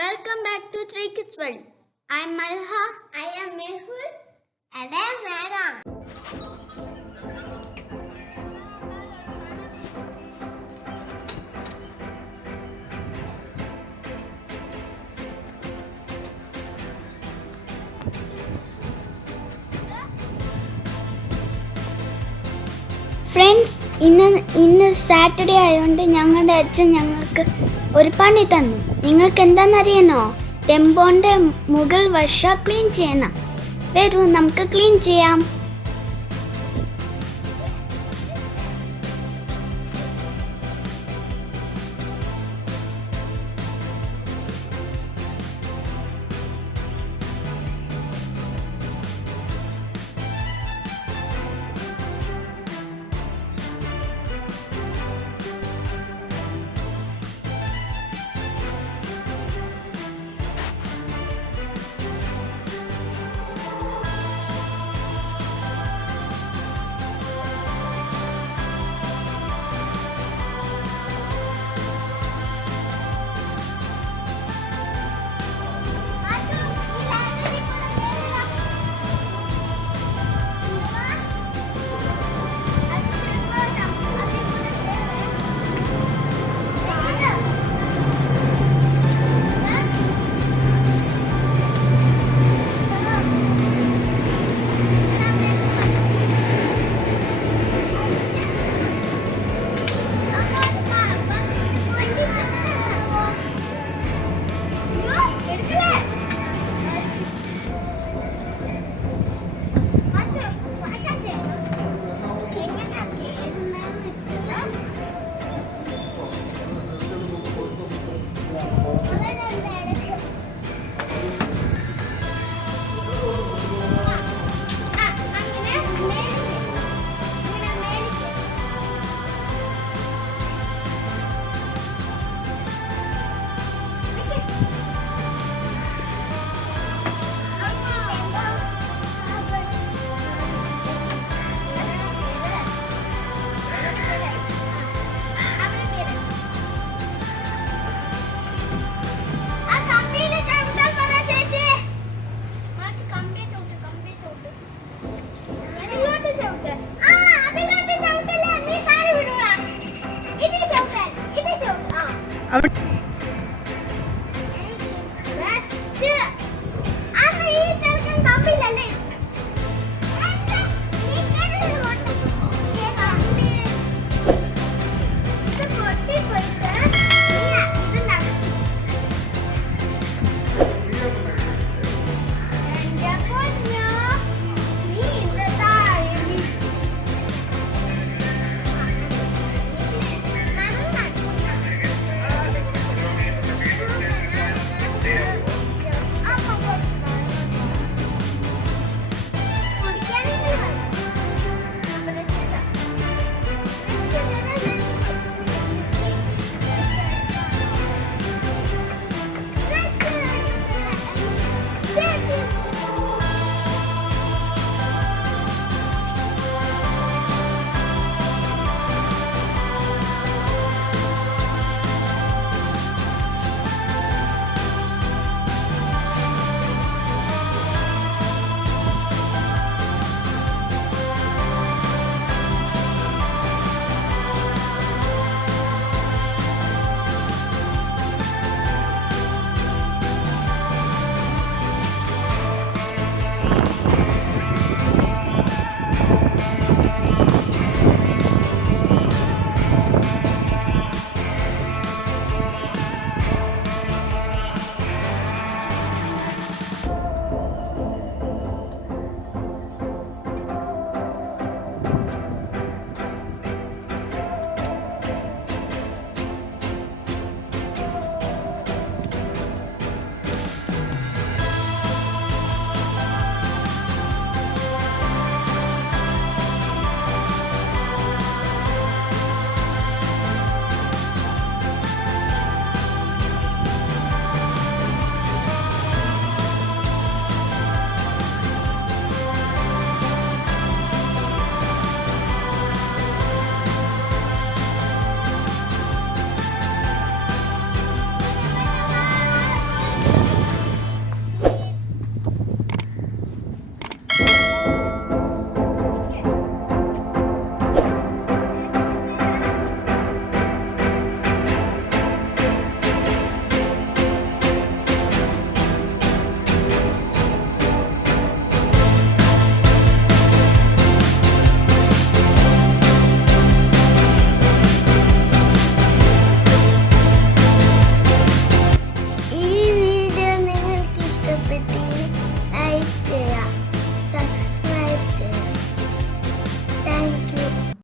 Welcome back to Three Kids World. I am Malha. I am Mehul. And I am Madam. Friends ഇന്ന് ഇന്ന് Saturday ആയതുകൊണ്ട് ഞങ്ങളുടെ അച്ഛൻ ഞങ്ങൾക്ക് ഒരു പണി തന്നു നിങ്ങൾക്ക് എന്താണെന്നറിയണോ ടെമ്പോന്റെ മുകൾ വശ ക്ലീൻ ചെയ്യണം. വരൂ നമുക്ക് ക്ലീൻ ചെയ്യാം. Yeah! I'm